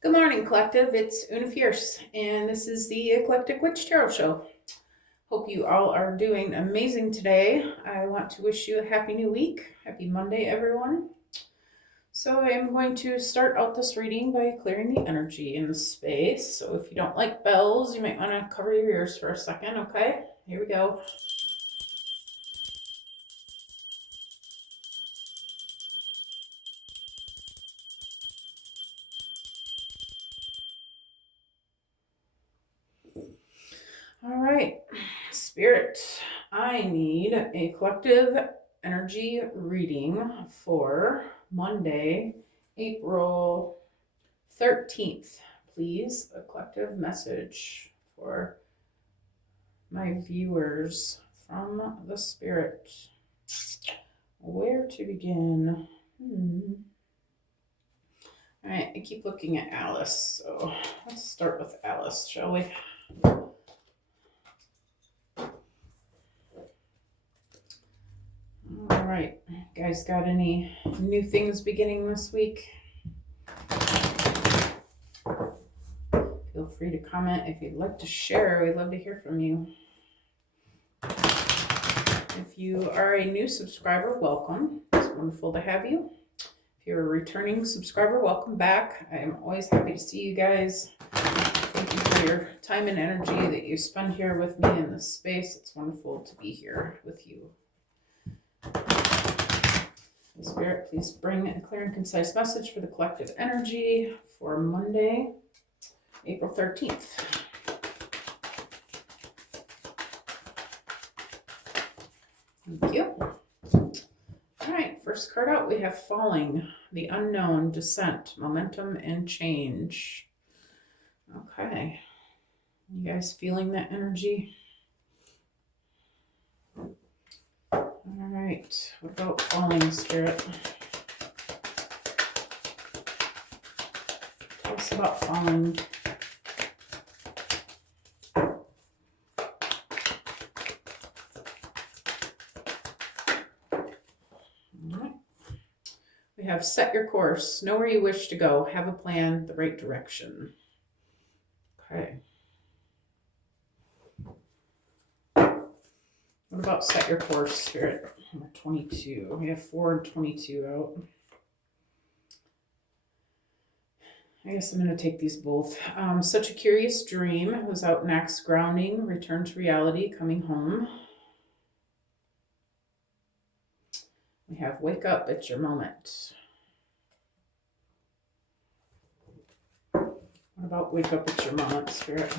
Good morning, Collective. It's Una Fierce, and this is the Eclectic Witch Tarot Show. Hope you all are doing amazing today. I want to wish you a happy new week. Happy Monday, everyone. So, I am going to start out this reading by clearing the energy in the space. So, if you don't like bells, you might want to cover your ears for a second, okay? Here we go. All right, Spirit, I need a collective energy reading for Monday, April 13th. Please, a collective message for my viewers from the Spirit. Where to begin? All right, I keep looking at Alice, so let's start with Alice, shall we? All right, guys, got any new things beginning this week? Feel free to comment if you'd like to share. We'd love to hear from you. If you are a new subscriber, welcome. It's wonderful to have you. If you're a returning subscriber, welcome back. I am always happy to see you guys. Thank you for your time and energy that you spend here with me in this space. It's wonderful to be here with you. Spirit, please bring a clear and concise message for the collective energy for Monday, April 13th. Thank you. All right, first card out, we have Falling, the Unknown, Descent, Momentum, and Change. Okay. You guys feeling that energy? All right, what about Falling, Spirit? Tell us about Falling. We have set your course, know where you wish to go, have a plan, the right direction. Okay. What about set your course, Spirit? Number 22. We have 4 and 22 out. I guess I'm going to take these both. Such a Curious Dream was out next. Grounding, Return to Reality, Coming Home. We have Wake Up, It's Your Moment. What about Wake Up, It's Your Moment, Spirit?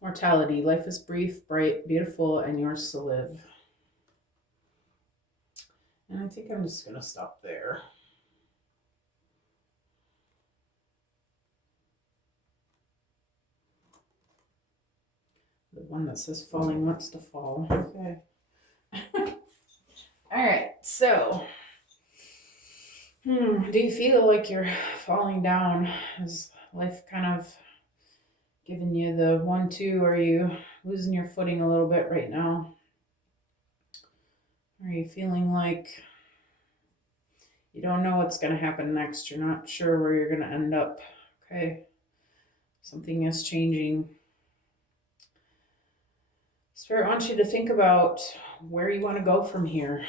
Mortality, life is brief, bright, beautiful, and yours to live. And I think I'm just going to stop there. The one that says falling wants to fall. Okay. All right, so do you feel like you're falling down? Is life kind of giving you the 1-2? Are you losing your footing a little bit right now? Are you feeling like you don't know what's going to happen next? You're not sure where you're going to end up. Okay. Something is changing. Spirit wants you to think about where you want to go from here.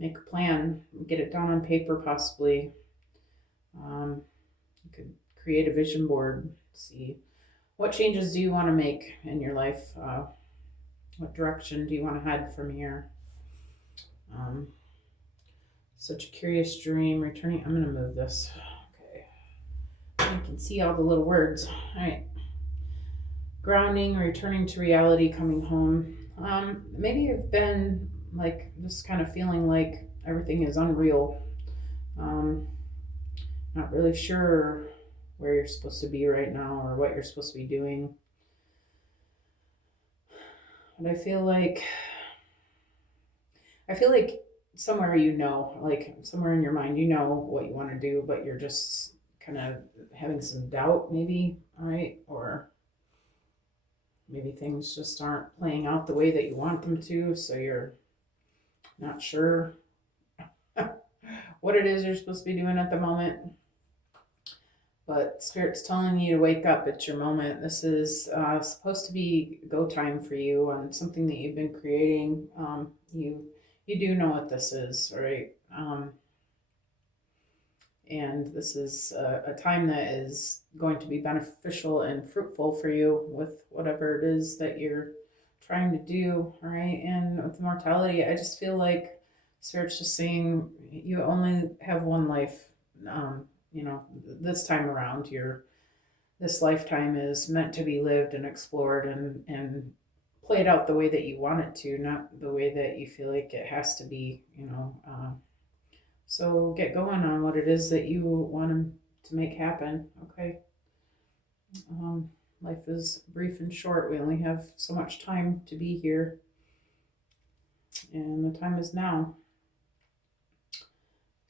Make a plan. Get it down on paper, possibly. You could create a vision board. See what changes do you want to make in your life. What direction do you want to head from here? Such a Curious Dream, returning. I'm going to move this. Okay. You can see all the little words. All right. Grounding, returning to reality, coming home. Maybe you've been like just kind of feeling like everything is unreal. Not really sure where you're supposed to be right now or what you're supposed to be doing. But I feel like somewhere like somewhere in your mind, you know what you want to do, but you're just kind of having some doubt, maybe, all right? Or maybe things just aren't playing out the way that you want them to, so you're not sure. what it is you're supposed to be doing at the moment. But Spirit's telling you to wake up. It's your moment. This is supposed to be go time for you on something that you've been creating. You do know what this is, right? And this is a time that is going to be beneficial and fruitful for you with whatever it is that you're trying to do, right? And with mortality, I just feel like Spirit's just saying you only have one life. This time around, this lifetime is meant to be lived and explored and played out the way that you want it to, not the way that you feel like it has to be. So get going on what it is that you want to make happen. Okay. Life is brief and short. We only have so much time to be here, and the time is now.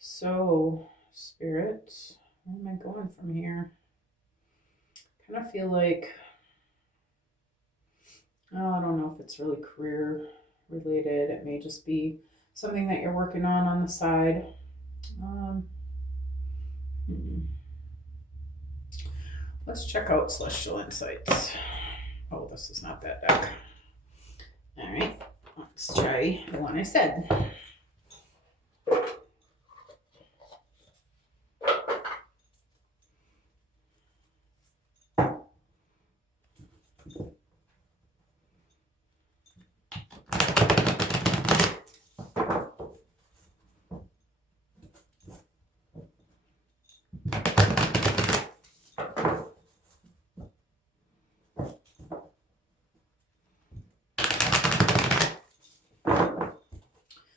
So, Spirit, where am I going from here? Kind of feel like, I don't know if it's really career related. It may just be something that you're working on the side. Let's check out Celestial Insights. Oh, this is not that deck. All right, let's try the one I said.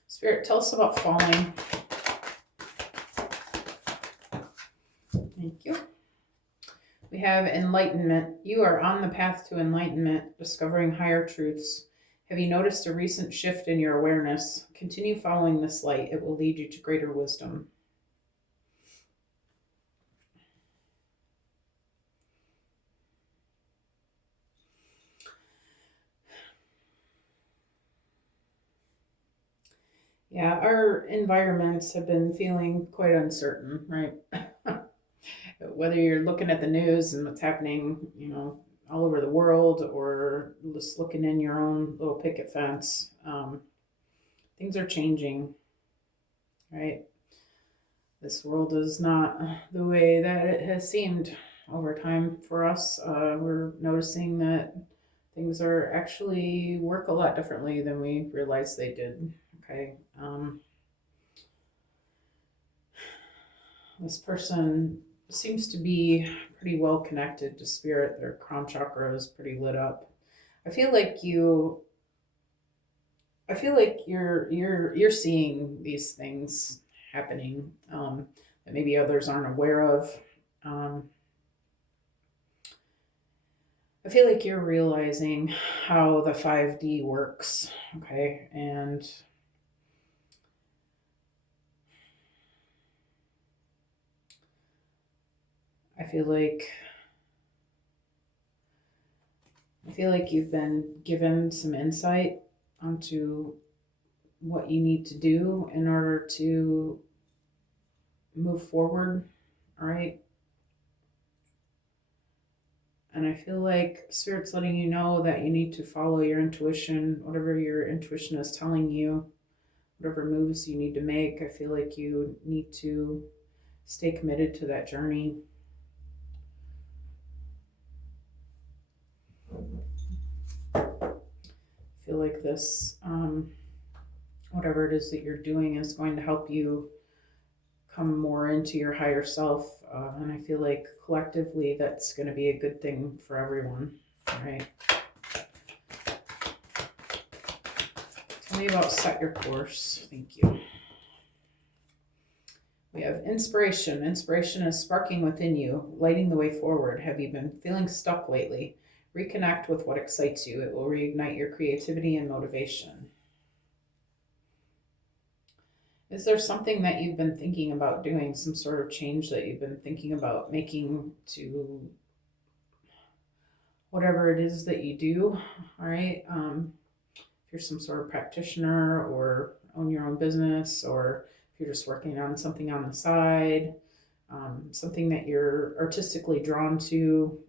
Spirit, tell us about falling. Thank you. We have enlightenment. You are on the path to enlightenment, discovering higher truths. Have you noticed a recent shift in your awareness? Continue following this light. It will lead you to greater wisdom. Yeah, our environments have been feeling quite uncertain, right? Whether you're looking at the news and what's happening, all over the world, or just looking in your own little picket fence, things are changing, right? This world is not the way that it has seemed over time for us. We're noticing that things are actually work a lot differently than we realized they did. Okay. This person seems to be pretty well connected to spirit. Their crown chakra is pretty lit up. I feel like you're seeing these things happening that maybe others aren't aware of. I feel like you're realizing how the 5D works, okay? And I feel like you've been given some insight onto what you need to do in order to move forward, all right? And I feel like Spirit's letting you know that you need to follow your intuition, whatever your intuition is telling you, whatever moves you need to make. I feel like you need to stay committed to that journey. I feel like this, whatever it is that you're doing, is going to help you come more into your higher self. And I feel like collectively that's going to be a good thing for everyone, right? Tell me about set your course. Thank you. We have inspiration. Inspiration is sparking within you, lighting the way forward. Have you been feeling stuck lately? Reconnect with what excites you. It will reignite your creativity and motivation. Is there something that you've been thinking about doing, some sort of change that you've been thinking about making to whatever it is that you do? All right. If you're some sort of practitioner or own your own business, or if you're just working on something on the side, something that you're artistically drawn to.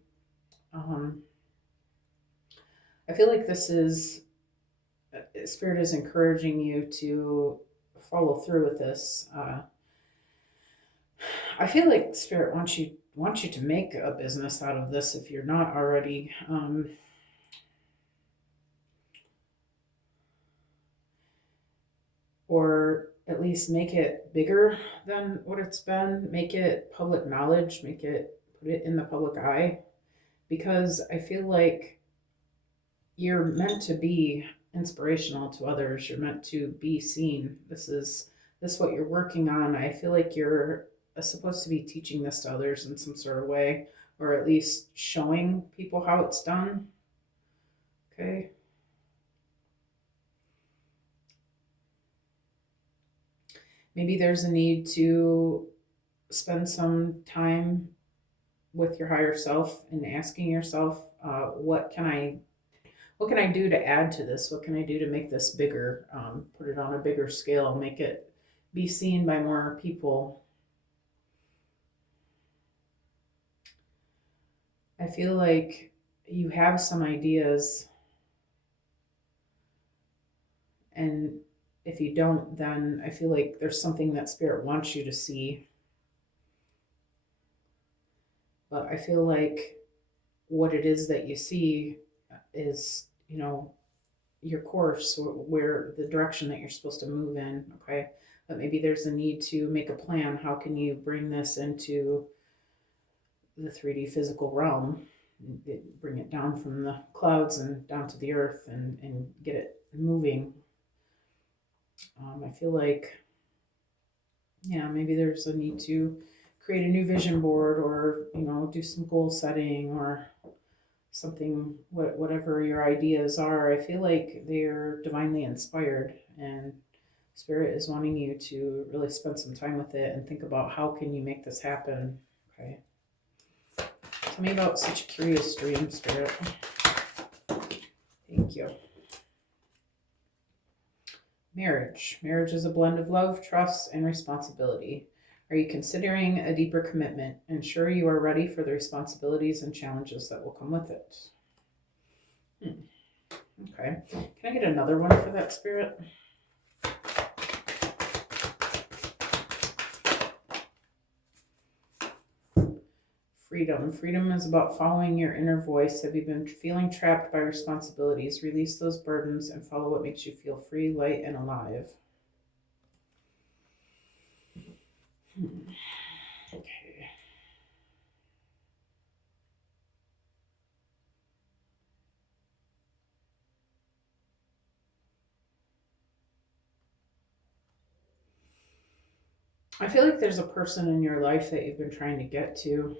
Um, I feel like this is, Spirit is encouraging you to follow through with this. I feel like Spirit wants you to make a business out of this if you're not already. Or at least make it bigger than what it's been. Make it public knowledge. Put it in the public eye, because I feel like you're meant to be inspirational to others. You're meant to be seen. This what you're working on. I feel like you're supposed to be teaching this to others in some sort of way, or at least showing people how it's done. Okay. Maybe there's a need to spend some time with your higher self and asking yourself, what can I do to add to this? What can I do to make this bigger? Put it on a bigger scale, make it be seen by more people. I feel like you have some ideas, and if you don't, then I feel like there's something that Spirit wants you to see. But I feel like what it is that you see is, your course, where the direction that you're supposed to move in. Okay. But maybe there's a need to make a plan. How can you bring this into the 3D physical realm, bring it down from the clouds and down to the earth, and get it moving? I feel like, yeah, maybe there's a need to create a new vision board, or, do some goal setting, or something, whatever your ideas are. I feel like they're divinely inspired, and Spirit is wanting you to really spend some time with it and think about how can you make this happen. Okay. Tell me about such a curious dream, Spirit. Thank you. Marriage. Marriage is a blend of love, trust, and responsibility. Are you considering a deeper commitment? Ensure you are ready for the responsibilities and challenges that will come with it. Okay. Can I get another one for that, Spirit? Freedom. Freedom is about following your inner voice. Have you been feeling trapped by responsibilities? Release those burdens and follow what makes you feel free, light, and alive. Okay. I feel like there's a person in your life that you've been trying to get to.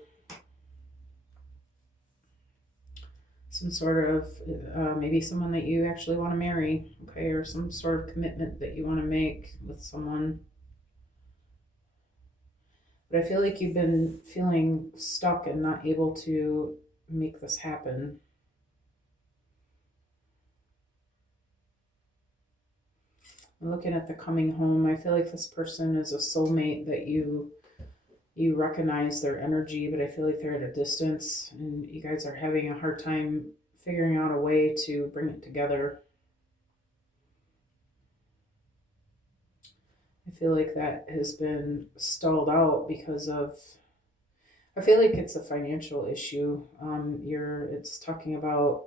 Some sort of, maybe someone that you actually want to marry, okay, or some sort of commitment that you want to make with someone. But I feel like you've been feeling stuck and not able to make this happen. I'm looking at the coming home. I feel like this person is a soulmate that you recognize their energy, but I feel like they're at a distance, and you guys are having a hard time figuring out a way to bring it together. I feel like that has been stalled out because of, I feel like it's a financial issue. It's talking about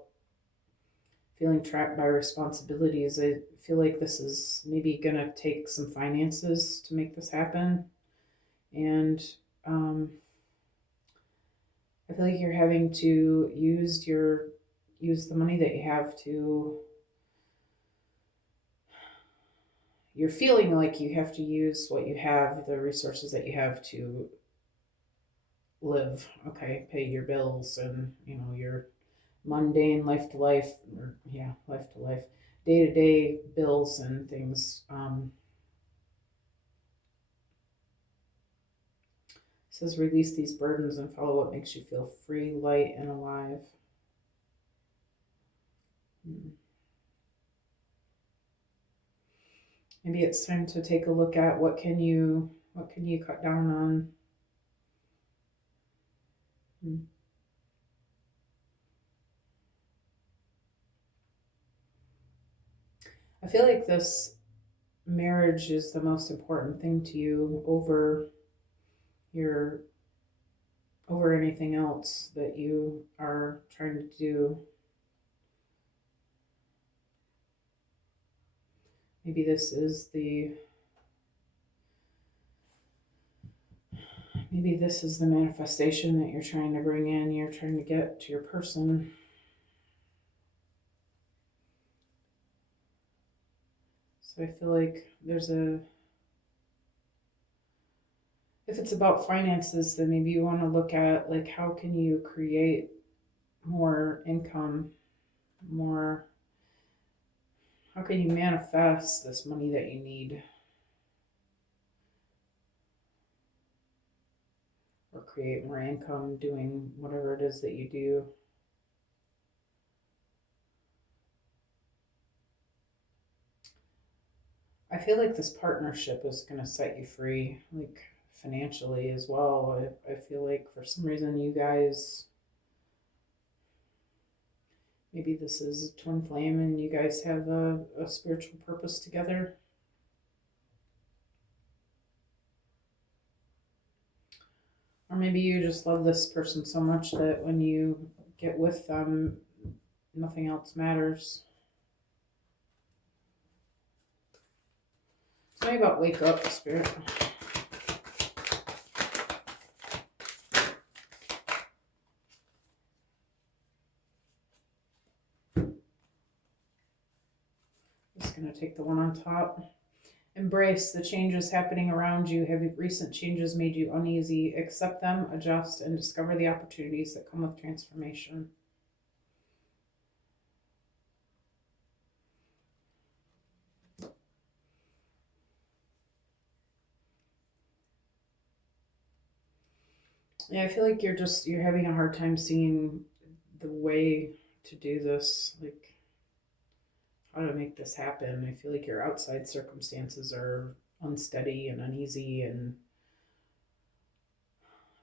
feeling trapped by responsibilities. I feel like this is maybe going to take some finances to make this happen. And I feel like you're having to use the money that you have to, you're feeling like you have to use what you have, the resources that you have to live, okay, pay your bills, and your mundane life to life, or yeah, life to life, day to day bills and things. It says release these burdens and follow what makes you feel free, light, and alive. Maybe it's time to take a look at what can you cut down on. I feel like this marriage is the most important thing to you your over anything else that you are trying to do. Maybe this is the manifestation that you're trying to bring in, you're trying to get to your person. So I feel like if it's about finances, then maybe you want to look at like how can you create more income, how can you manifest this money that you need, or create more income doing whatever it is that you do. I feel like this partnership is going to set you free, like financially as well. I feel like for some reason you guys, maybe this is a twin flame and you guys have a spiritual purpose together. Or maybe you just love this person so much that when you get with them, nothing else matters. Tell me about wake up, Spirit. Just going to take the one on top. Embrace the changes happening around you. Have recent changes made you uneasy? Accept them, adjust, and discover the opportunities that come with transformation. Yeah, I feel like you're having a hard time seeing the way to do this, like how to make this happen. I feel like your outside circumstances are unsteady and uneasy and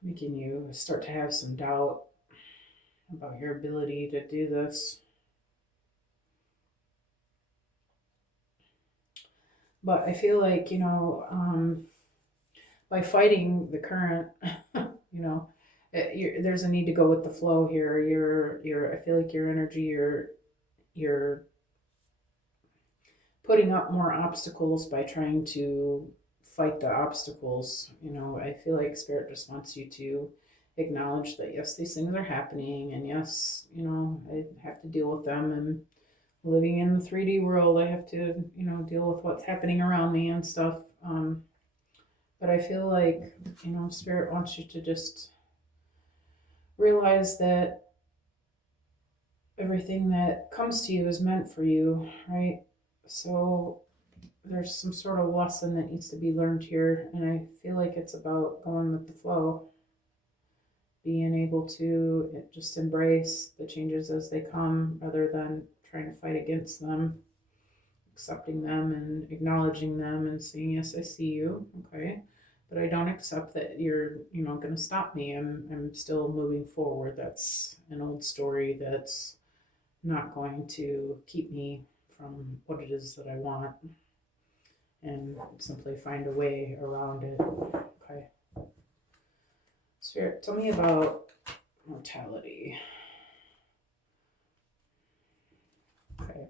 making you start to have some doubt about your ability to do this. But I feel like, by fighting the current, there's a need to go with the flow here. I feel like your energy, you're putting up more obstacles by trying to fight the obstacles. I feel like Spirit just wants you to acknowledge that yes, these things are happening, and yes, I have to deal with them, and living in the 3D world, I have to, deal with what's happening around me and stuff. But I feel like, Spirit wants you to just realize that everything that comes to you is meant for you, right? So there's some sort of lesson that needs to be learned here, and I feel like it's about going with the flow, being able to just embrace the changes as they come rather than trying to fight against them, accepting them and acknowledging them and saying, yes, I see you, okay, but I don't accept that you're, going to stop me. I'm still moving forward. That's an old story that's not going to keep me from what it is that I want, and simply find a way around it. Okay. Spirit, tell me about mortality. Okay.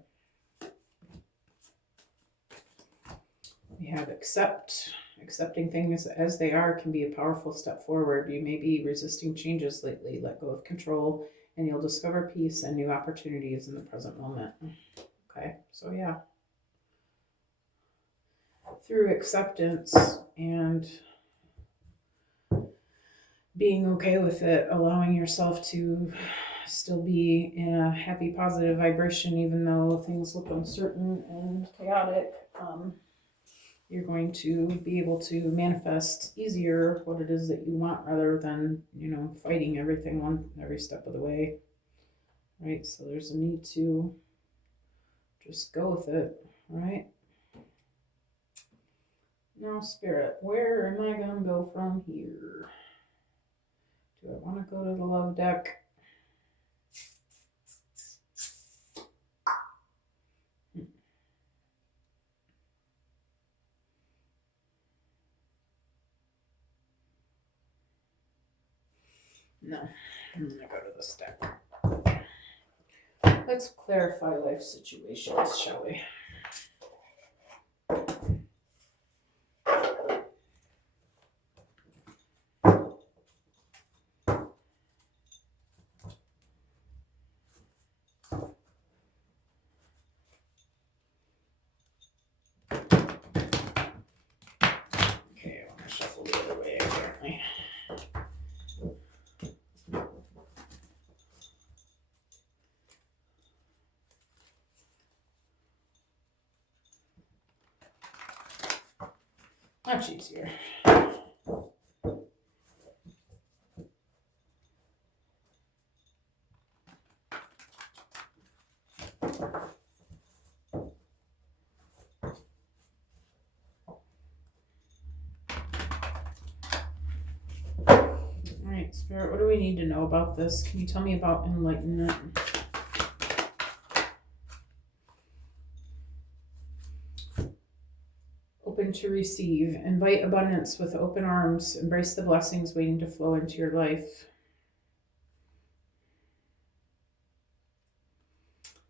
We have accept. Accepting things as they are can be a powerful step forward. You may be resisting changes lately. Let go of control, and you'll discover peace and new opportunities in the present moment. Okay, so yeah. Through acceptance and being okay with it, allowing yourself to still be in a happy, positive vibration, even though things look uncertain and chaotic, you're going to be able to manifest easier what it is that you want rather than, fighting everything every step of the way, right? So there's a need to just go with it, right? Now, Spirit, where am I going to go from here? Do I want to go to the love deck? No, I'm going to go to this deck. Let's clarify life situations, shall we? Okay, I want to shuffle the other way, apparently. Much easier. Alright, Spirit, what do we need to know about this? Can you tell me about enlightenment? Open to receive. Invite abundance with open arms. Embrace the blessings waiting to flow into your life.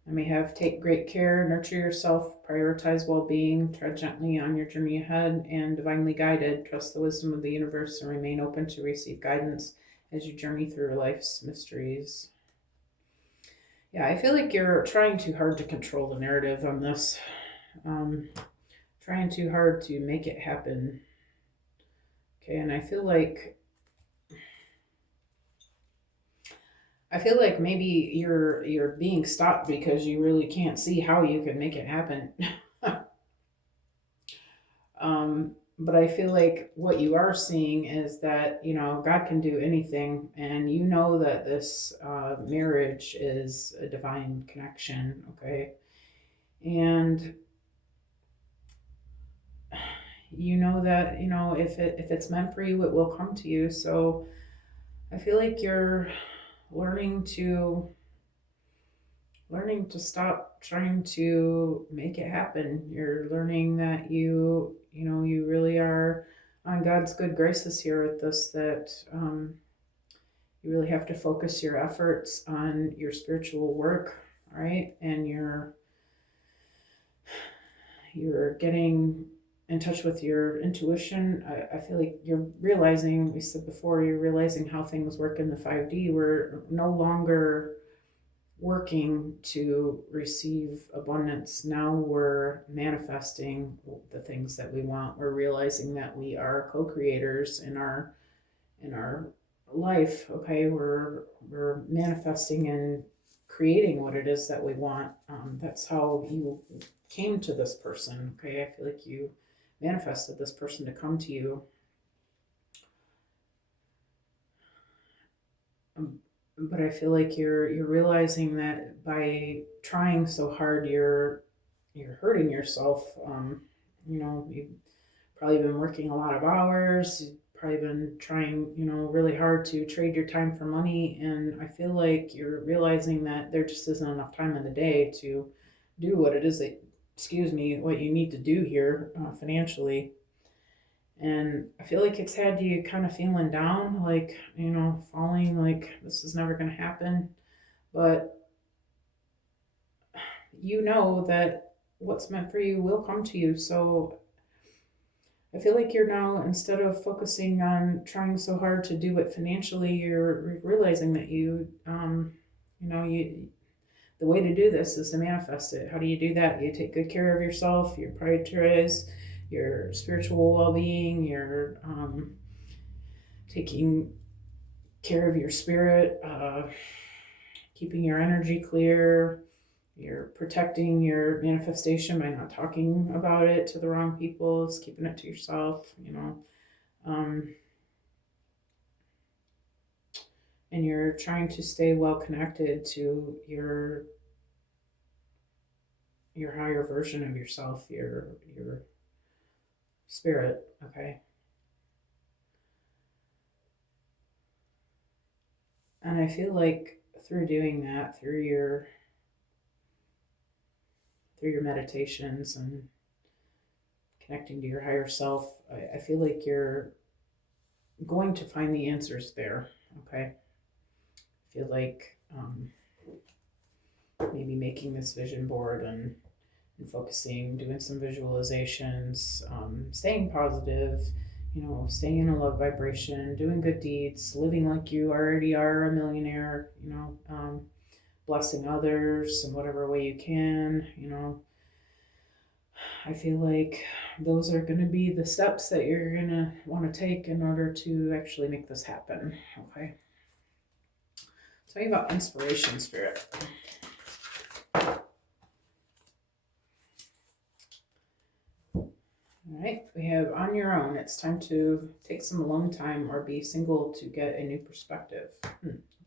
And we have take great care, nurture yourself, prioritize well-being, tread gently on your journey ahead, and divinely guided. Trust the wisdom of the universe and remain open to receive guidance as you journey through life's mysteries. Yeah, I feel like you're trying too hard to control the narrative on this. Trying too hard to make it happen. Okay, and I feel like maybe you're being stopped because you really can't see how you can make it happen. But I feel like what you are seeing is that, God can do anything, and you know that this marriage is a divine connection, okay? And you know that, if it's meant for you, it will come to you. So I feel like you're learning to stop trying to make it happen. You're learning that you really are on God's good graces here with this, that you really have to focus your efforts on your spiritual work, right? And you're getting in touch with your intuition. I feel like you're realizing, we said before, you're realizing how things work in the 5D. We're no longer working to receive abundance. Now we're manifesting the things that we want. We're realizing that we are co-creators in our life. Okay, we're manifesting and creating what it is that we want. That's how you came to this person. Okay, I feel like you manifested this person to come to you. But I feel like you're realizing that by trying so hard, you're hurting yourself. You've probably been working a lot of hours. You've probably been trying, really hard to trade your time for money. And I feel like you're realizing that there just isn't enough time in the day to do what it is that, what you need to do here financially. And I feel like it's had you kind of feeling down, like, falling, like this is never going to happen. But you know that what's meant for you will come to you. So I feel like you're now, instead of focusing on trying so hard to do it financially, you're realizing that the way to do this is to manifest it. How do you do that? You take good care of yourself, you prioritize your spiritual well-being, you're taking care of your spirit, keeping your energy clear, you're protecting your manifestation by not talking about it to the wrong people, it's keeping it to yourself, and you're trying to stay well connected to your higher version of yourself, your spirit, okay? And I feel like through doing that, through your meditations and connecting to your higher self, I feel like you're going to find the answers there, okay? I feel like maybe making this vision board and focusing, doing some visualizations, staying positive, staying in a love vibration, doing good deeds, living like you already are a millionaire, blessing others in whatever way you can, I feel like those are going to be the steps that you're going to want to take in order to actually make this happen. Okay. Tell me about inspiration, Spirit. All right. We have on your own. It's time to take some alone time or be single to get a new perspective.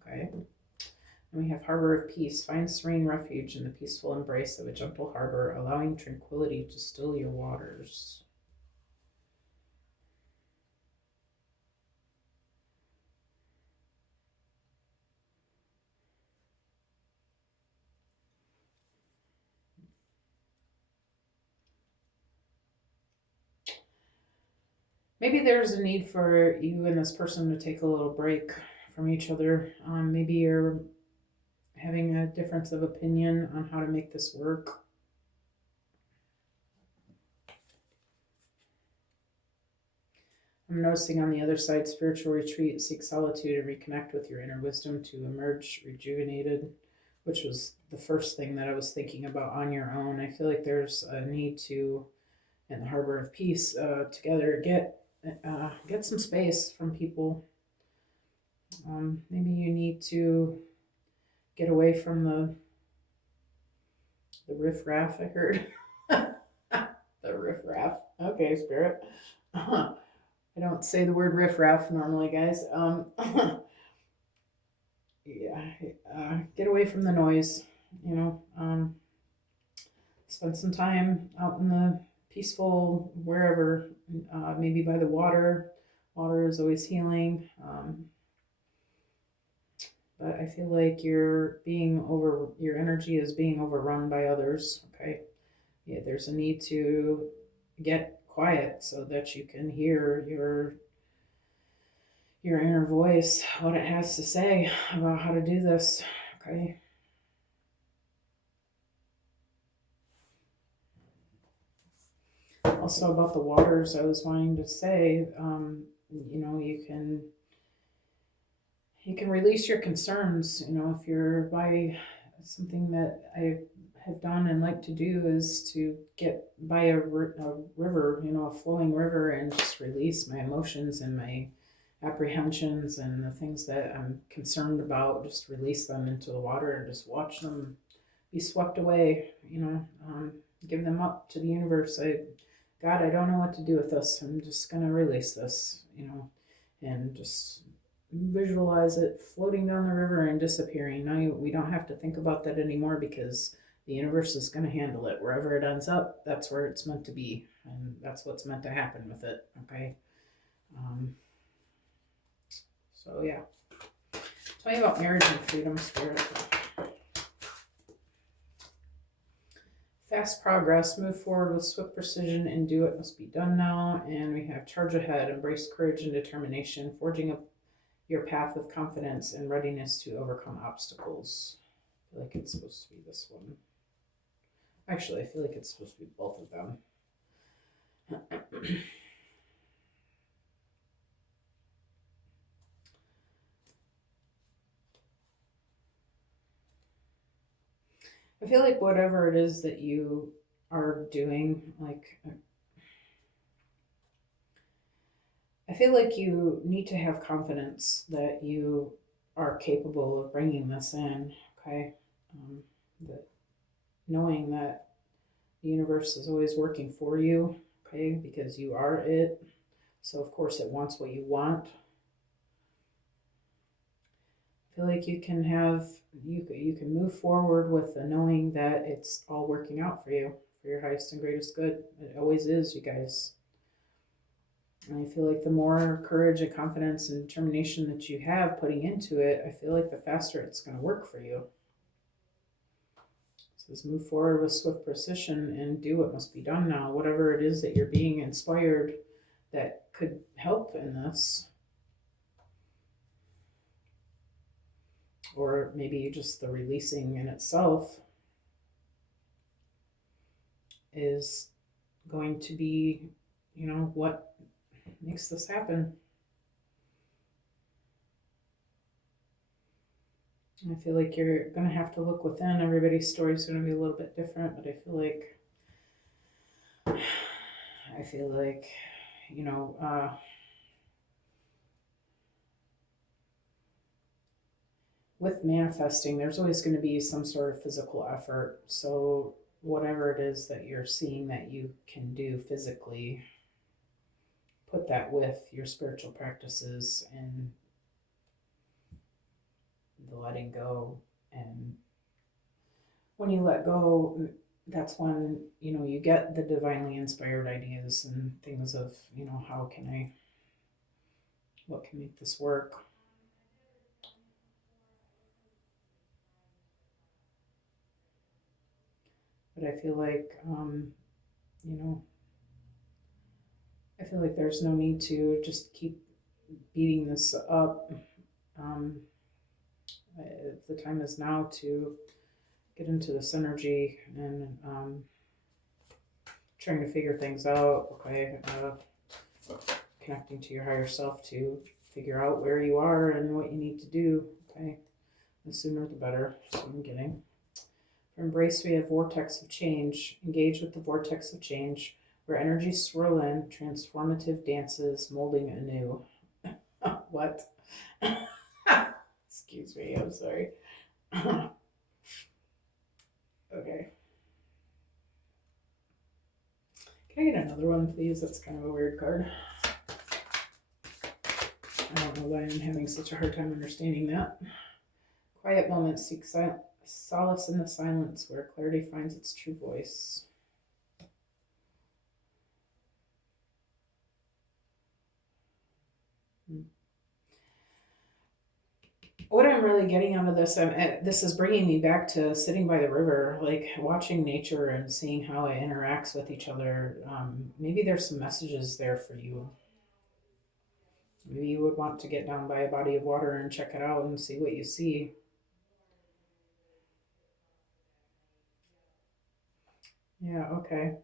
Okay. And we have harbor of peace. Find serene refuge in the peaceful embrace of a gentle harbor, allowing tranquility to still your waters. Maybe there's a need for you and this person to take a little break from each other. Maybe you're having a difference of opinion on how to make this work. I'm noticing on the other side, spiritual retreat, seek solitude and reconnect with your inner wisdom to emerge rejuvenated, which was the first thing that I was thinking about on your own. I feel like there's a need to, in the harbor of peace, together get some space from people. Maybe you need to get away from the riffraff. I heard the riffraff. Okay, Spirit. I don't say the word riffraff normally, guys. Yeah, get away from the noise. Spend some time out in the peaceful wherever, maybe by the water. Water is always healing. But I feel like your energy is being overrun by others. Okay, yeah, there's a need to get quiet so that you can hear your inner voice, what it has to say about how to do this. Okay. Also about the waters, I was wanting to say, you can release your concerns. If you're by something that I have done and like to do is to get by a river, a flowing river, and just release my emotions and my apprehensions and the things that I'm concerned about, just release them into the water and just watch them be swept away, give them up to the universe. God, I don't know what to do with this. I'm just going to release this, and just visualize it floating down the river and disappearing. Now we don't have to think about that anymore because the universe is going to handle it. Wherever it ends up, that's where it's meant to be. And that's what's meant to happen with it. Okay. So yeah. Tell me about marriage and freedom, Spirit. Fast progress, move forward with swift precision and do what must be done now. And we have charge ahead, embrace courage and determination, forging your path with confidence and readiness to overcome obstacles. I feel like it's supposed to be this one. Actually, I feel like it's supposed to be both of them. I feel like whatever it is that you are doing, I feel like you need to have confidence that you are capable of bringing this in, okay? That knowing that the universe is always working for you, okay, because you are it. So of course it wants what you want. I feel like you can move forward with the knowing that it's all working out for you, for your highest and greatest good. It always is, you guys. And I feel like the more courage and confidence and determination that you have putting into it, I feel like the faster it's going to work for you. It says move forward with swift precision and do what must be done now. Whatever it is that you're being inspired that could help in this. Or maybe just the releasing in itself is going to be, what makes this happen. I feel like you're going to have to look within. Everybody's story is going to be a little bit different, but I feel like, with manifesting, there's always going to be some sort of physical effort. So whatever it is that you're seeing that you can do physically, put that with your spiritual practices and the letting go. And when you let go, that's when you get the divinely inspired ideas and things of what can make this work. But I feel like there's no need to just keep beating this up. The time is now to get into this energy and trying to figure things out. Okay, connecting to your higher self to figure out where you are and what you need to do. Okay, the sooner the better. So I'm getting. For embrace, we have vortex of change. Engage with the vortex of change, where energies swirl in, transformative dances, molding anew. What? Excuse me, I'm sorry. Okay. Can I get another one, please? That's kind of a weird card. I don't know why I'm having such a hard time understanding that. Quiet moments seek solace in the silence, where clarity finds its true voice. What I'm really getting out of this, this is bringing me back to sitting by the river, like watching nature and seeing how it interacts with each other. Maybe there's some messages there for you. Maybe you would want to get down by a body of water and check it out and see what you see. Yeah, okay.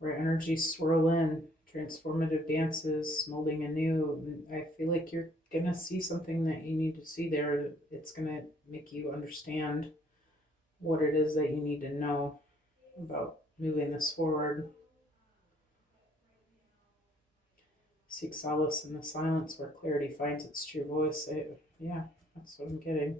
Where energies swirl in, transformative dances, molding anew. I feel like you're going to see something that you need to see there. It's going to make you understand what it is that you need to know about moving this forward. Seek solace in the silence, where clarity finds its true voice. Yeah, that's what I'm getting.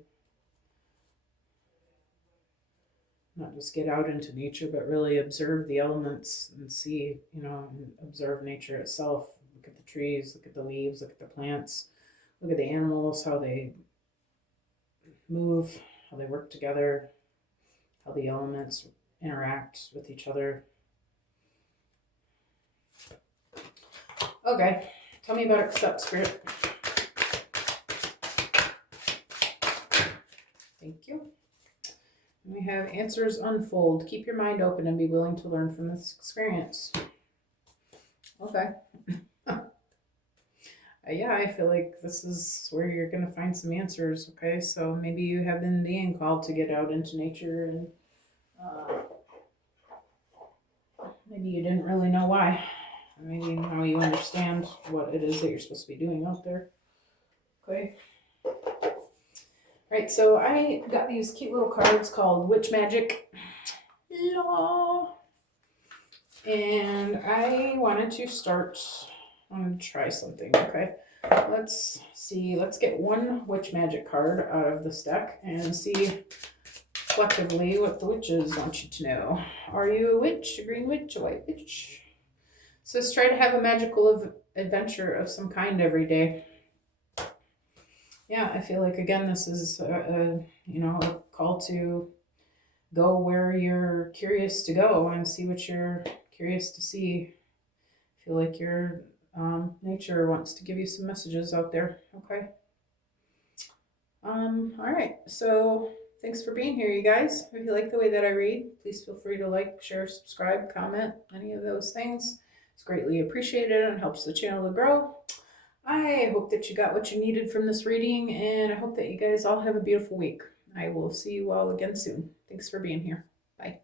Not just get out into nature, but really observe the elements and see, and observe nature itself. Look at the trees, look at the leaves, look at the plants, look at the animals, how they move, how they work together, how the elements interact with each other. Okay, tell me about Accept, Spirit. Thank you. We have answers unfold. Keep your mind open and be willing to learn from this experience. Okay. Yeah, I feel like this is where you're going to find some answers. Okay, so maybe you have been being called to get out into nature and maybe you didn't really know why. Maybe now you understand what it is that you're supposed to be doing out there. Okay. Right, so I got these cute little cards called Witch Magic Law. And I wanted to try something, okay? Let's see, let's get one Witch Magic card out of this deck and see collectively what the witches want you to know. Are you a witch, a green witch, a white witch? It says try to have a magical adventure of some kind every day. Yeah, I feel like, again, this is a call to go where you're curious to go and see what you're curious to see. I feel like you're Nature wants to give you some messages out there. Okay. All right. So thanks for being here, you guys. If you like the way that I read, please feel free to like, share, subscribe, comment, any of those things. It's greatly appreciated and helps the channel to grow. I hope that you got what you needed from this reading, and I hope that you guys all have a beautiful week. I will see you all again soon. Thanks for being here. Bye.